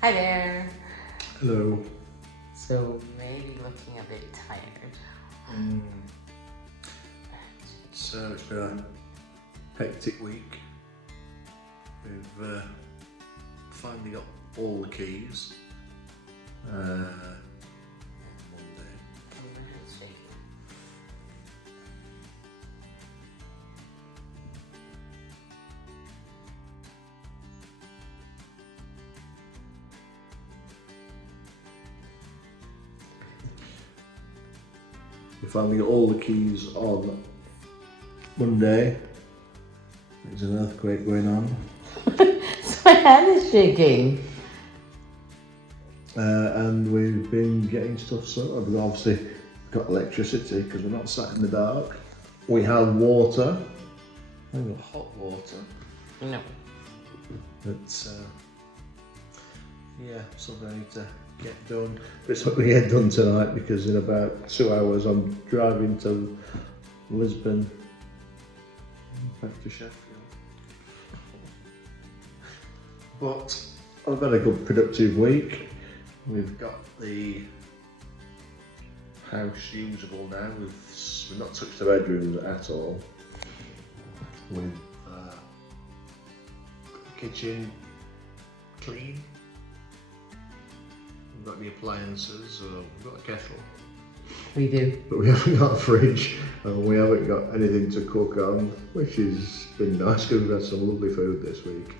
Hi there. Hello. So maybe looking a bit tired. So it's been a hectic week. We've finally got all the keys on Monday. We finally got all the keys on Monday. There's an earthquake going on. So my hand is shaking. And we've been getting stuff sorted. We've obviously got electricity because we're not sat in the dark. We have water. We've got hot water. No. But yeah, something I need to get done. But it's not going to get done tonight because in about 2 hours I'm driving to Lisbon, back to Sheffield. But I've had a good productive week. We've got the house usable now. We've not touched the bedrooms at all. With the kitchen clean. We've got the appliances, we've got a kettle. We do. But we haven't got a fridge and we haven't got anything to cook on, which has been nice because we've had some lovely food this week.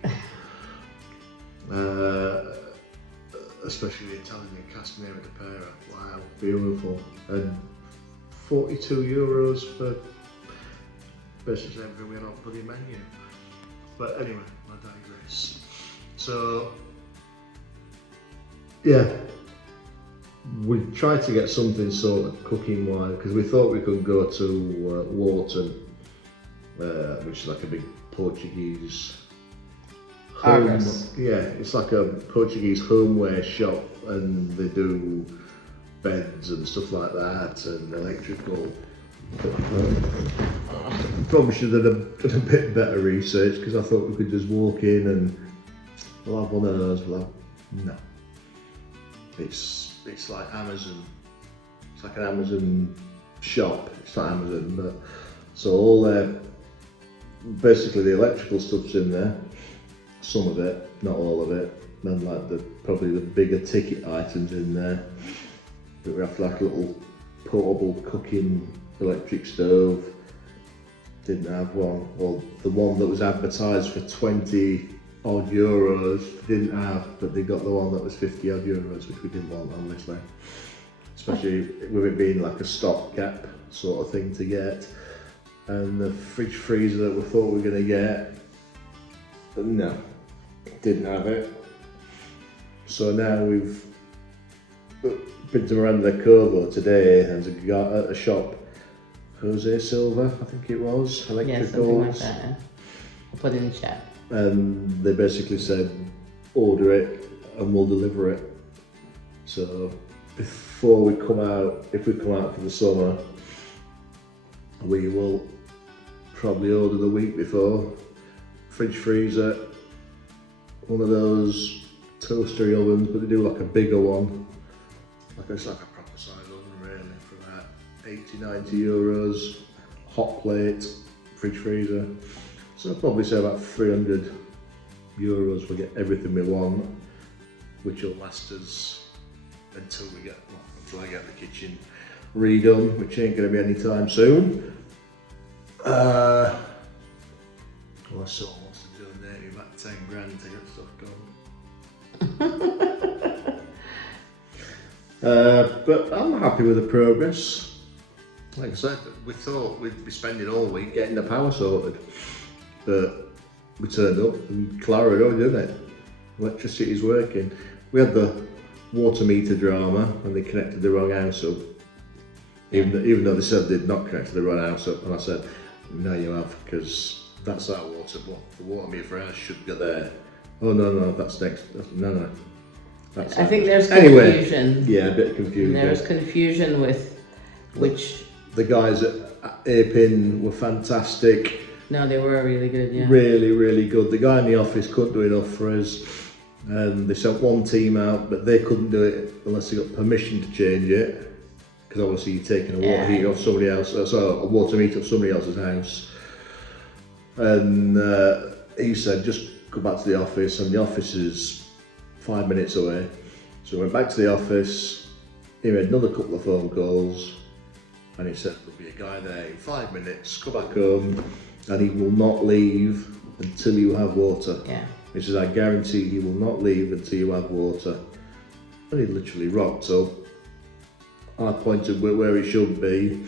Especially the Italian Castanera de Pera. Wow, beautiful. And €42 for basically everything we had on the bloody menu. But anyway, I digress. So, yeah, we tried to get something sort of cooking wise because we thought we could go to Wharton, which is like a big Portuguese home. Yeah, it's like a Portuguese homeware shop, and they do beds and stuff like that, and electrical. Probably should have done a bit better research because I thought we could just walk in and we'll have one of those. No. It's like Amazon. It's like an Amazon shop. It's not Amazon, but so all basically the electrical stuff's in there. Some of it, not all of it. Then like probably the bigger ticket items in there. But we have like a little portable cooking electric stove. Didn't have one. Well, the one that was advertised for 20 odd euros didn't have, but they got the one that was 50 odd euros, which we didn't want, obviously. Especially with it being like a stopgap sort of thing to get. And the fridge freezer that we thought we were going to get, no, didn't have it. So now we've been to Miranda Covo today and at a shop, Jose Silva, I think it was, electricals. Yeah, something like that. I'll put it in the chat. And they basically said, order it and we'll deliver it. So before we come out, if we come out for the summer, we will probably order the week before. Fridge freezer, one of those toastery ovens, but they do like a bigger one. It's like a proper size oven really, for about 80-90 euros. Hot plate, fridge freezer. So I'd probably say about 300 euros we'll get everything we want, which will last us until I get the kitchen redone, which ain't going to be any time soon. Well, I saw what's to do there, about 10 grand to get stuff done. But I'm happy with the progress. Like I said, we thought we'd be spending all week getting the power sorted, but we turned up and Clara already done it. Electricity's working. We had the water meter drama and they connected the wrong house up. Even though they said they'd not connected the wrong house up, and I said, no you have, because that's our water, but the water meter for ours should go there. Oh no, that's next. No. I think there's confusion. Anyway, yeah, a bit of confusion. There's confusion with which. The guys at Apin were fantastic. No, they were really good, yeah. Really, really good. The guy in the office couldn't do enough for us. and they sent one team out, but they couldn't do it unless they got permission to change it, because obviously you're taking a water heater off somebody else, so a water meter off somebody else's house. And he said, just go back to the office, and the office is 5 minutes away. So we went back to the office, he made another couple of phone calls, and he said there'll be a guy there in 5 minutes, go back home, and he will not leave until you have water. Yeah. He says, I guarantee he will not leave until you have water. And he literally rocked up. I pointed where he should be,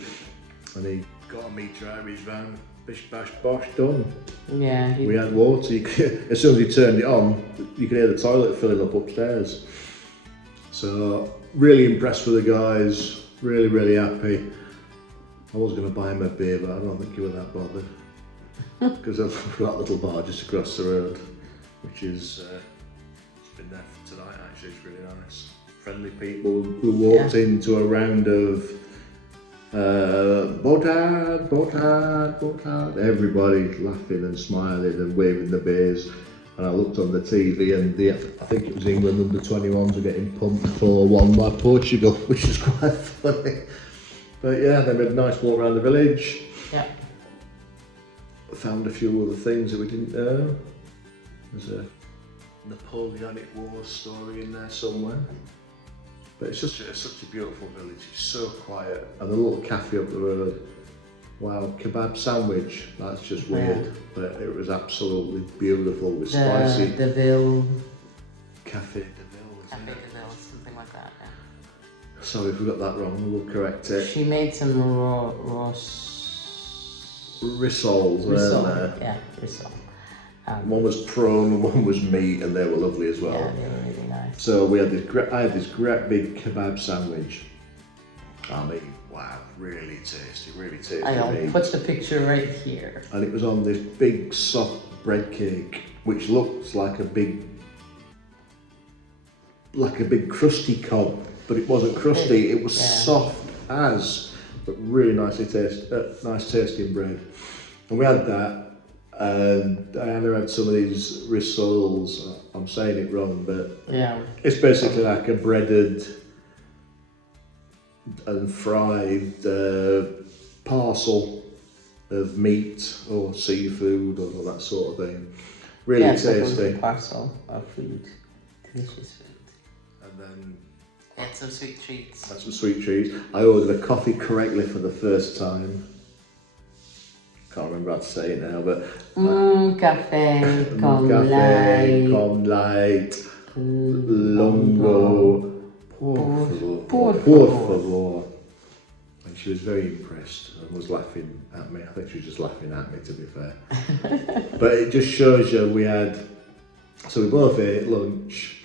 and he got a meter out of his van, bish bash bosh, done. Yeah. We had water. As soon as he turned it on, you could hear the toilet filling up upstairs. So really impressed with the guys, really, really happy. I was going to buy him a beer, but I don't think he was that bothered. Because I've got that little bar just across the road, which is, it's been there for tonight actually, it's really nice. Friendly people. We walked into a round of Botard, Botard, Botard. Everybody laughing and smiling and waving the beers. And I looked on the TV, and I think it was England under 21s were getting pumped 4-1 by Portugal, which is quite funny. But yeah, they made a nice walk around the village. Yeah. Found a few other things that we didn't know. There's a Napoleonic War story in there somewhere. But it's such a beautiful village. It's so quiet. And the little cafe up the road. Wow, kebab sandwich. That's just weird. But it was absolutely beautiful with spicy. Deville. Cafe Deville. Cafe Deville, something like that. Yeah. Sorry if we got that wrong. We'll correct it. She made some rissoles, weren't there? Yeah, rissole. One was prawn and one was meat, and they were lovely as well. Yeah, they were really nice. So we had I had this great big kebab sandwich. I mean, wow, really tasty I know, meat. put the picture right here. And it was on this big soft bread cake, which looks like a big crusty cob, but it wasn't crusty. It was soft as, but really nice tasting bread. And we had that. And Diana had some of these rissoles. I'm saying it wrong, but it's basically like a breaded and fried parcel of meat or seafood or that sort of thing. Really tasty. A parcel of food, delicious food. And then had some sweet treats. Had some sweet treats. I ordered a coffee correctly for the first time. Can't remember how to say it now, but café con light, longo, por favor. And she was very impressed and was laughing at me. I think she was just laughing at me, to be fair. But it just shows you we both ate lunch,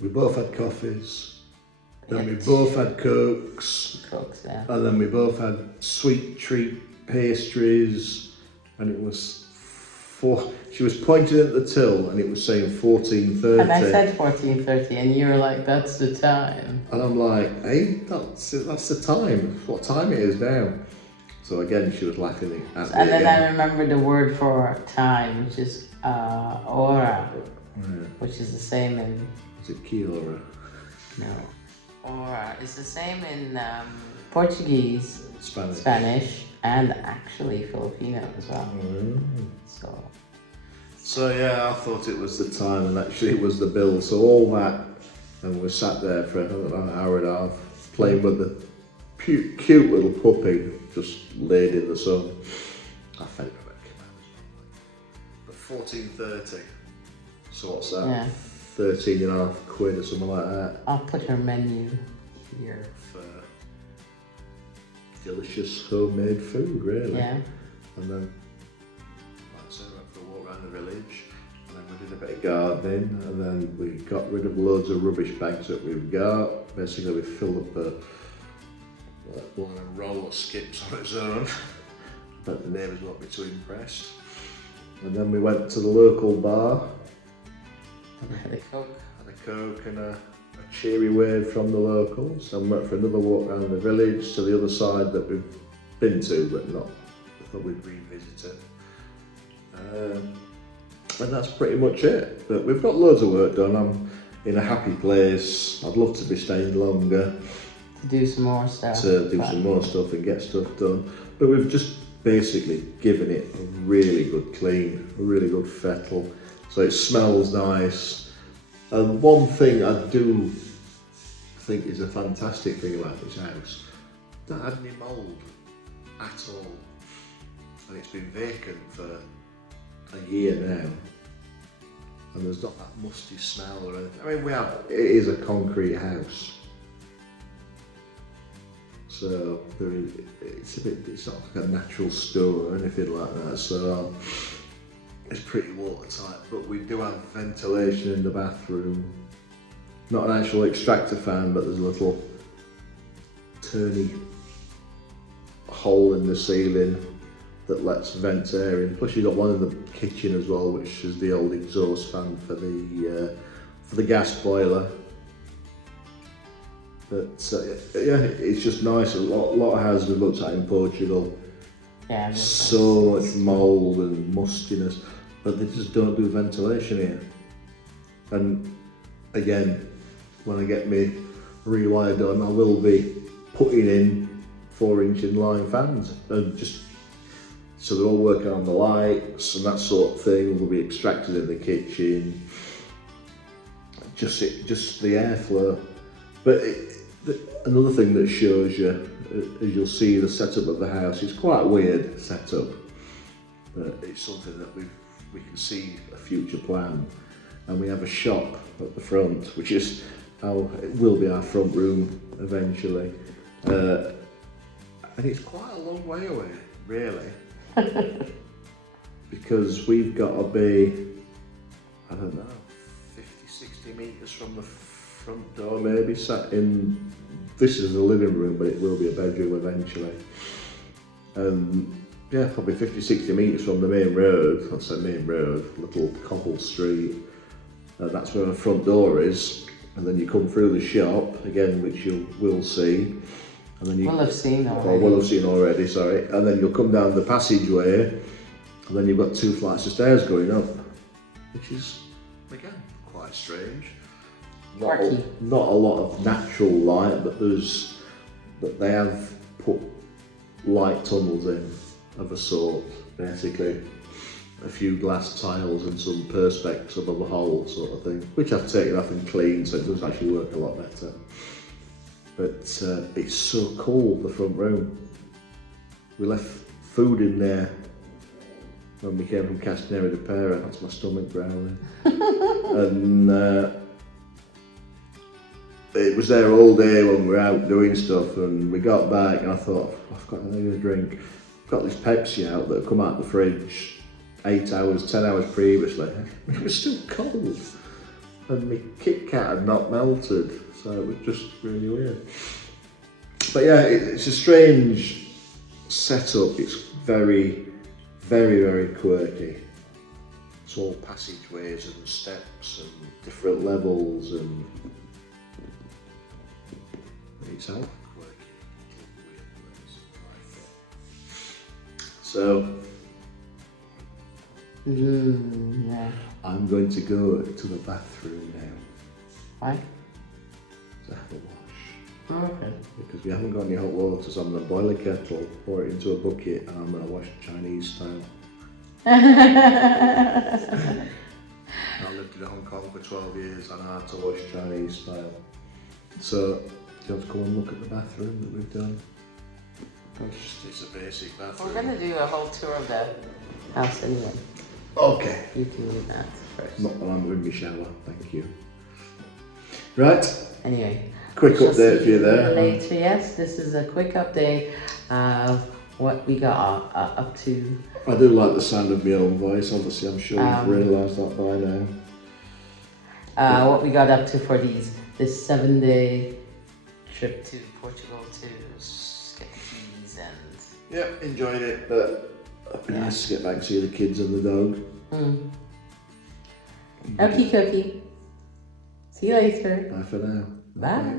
we both had coffees, then we both had cokes, and then we both had sweet treat pastries, and it was she was pointing at the till and it was saying 14:30. And I said 14:30 and you were like, that's the time. And I'm like, hey, that's the time. What time it is now. So again, she was laughing at me. And then I remember the word for time, which is hora, which is the same in... Is it que hora? No. Hora is the same in Portuguese, Spanish, and actually Filipino as well. So yeah, I thought it was the time, and actually it was the bill. So all that, and we sat there for an hour and a half playing with the cute little puppy just laid in the sun. I felt a bit but 14:30. So what's that? Yeah. 13 and a half quid or something like that. I'll put her menu here. For delicious homemade food, really. Yeah. And then, like I said, we went for a walk around the village, and then we did a bit of gardening, and then we got rid of loads of rubbish bags that we've got. Basically, we filled up a roll of skips on its own, but the neighbours won't be too impressed. And then we went to the local bar. Had a Coke. Had a Coke and a cheery wave from the locals, and went for another walk around the village to the other side that we've been to, but not. I thought we'd revisit it. And that's pretty much it. But we've got loads of work done. I'm in a happy place. I'd love to be staying longer. To do some more stuff. To do some more stuff and get stuff done. But we've just basically given it a really good clean, a really good fettle. So it smells nice. And one thing I do think is a fantastic thing about this house, don't have any mould at all. And it's been vacant for a year now. And there's not that musty smell or anything. I mean, it is a concrete house. So it's not like a natural store or anything like that. So it's pretty watertight, but we do have ventilation in the bathroom. Not an actual extractor fan, but there's a little turny hole in the ceiling that lets vent air in. Plus you've got one in the kitchen as well, which is the old exhaust fan for the gas boiler. But yeah, it's just nice. A lot of houses we've looked at in Portugal, so much mould and mustiness, but they just don't do ventilation here. And again, when I get me rewired done, I will be putting in 4-inch inline fans, and just so they're all working on the lights and that sort of thing. Will be extracted in the kitchen. Just the airflow. But another thing that shows you, as you'll see, the setup of the house is quite a weird setup. But it's something that we can see a future plan, and we have a shop at the front, which is how it will be our front room eventually. And it's quite a long way away, really, because we've got to be, I don't know, 50-60 metres from the front door, maybe. Sat in, this is the living room, but it will be a bedroom eventually. Yeah, probably 50-60 metres from the main road. I'd say main road, little cobble street, and that's where the front door is. And then you come through the shop again, which you will see. And then will have seen already. Or will have seen already, sorry. And then you'll come down the passageway, and then you've got 2 flights of stairs going up, which is again quite strange. Not a lot of natural light, but they have put light tunnels in of a sort, basically a few glass tiles and some perspex above the hole sort of thing, which I've taken off and cleaned, so it does actually work a lot better. But it's so cool, the front room. We left food in there when we came from Castanera de Pera. That's my stomach growling. And it was there all day when we were out doing stuff, and we got back and I thought, I've got anything to drink. I've got this Pepsi out that had come out of the fridge 8 hours, 10 hours previously. It was still cold, and my Kit Kat had not melted, so it was just really weird. But yeah, it's a strange setup. It's very, very, very quirky. It's all passageways and steps and different levels, and it's out quirky, weird place. So yeah. I'm going to go to the bathroom now. Why? To have a wash. Oh, okay. Because we haven't got any hot water, so I'm going to boil a kettle, pour it into a bucket, and I'm going to wash Chinese style. I lived in Hong Kong for 12 years and I had to wash Chinese style. So, do you want to come and look at the bathroom that we've done? It's a basic bathroom. We're going to do a whole tour of the house anyway. Okay. You can do that first. Not while I'm in my shower, thank you. Right. Anyway. Quick update for you there. Later, yes, this is a quick update of what we got up to. I do like the sound of my own voice, obviously. I'm sure you've realised that by now. What we got up to for this 7-day trip to Portugal to get the keys and... Yep, enjoyed it, but it'd be nice to get back and see the kids and the dog. Okie cookie. See you later. Bye for now. Bye.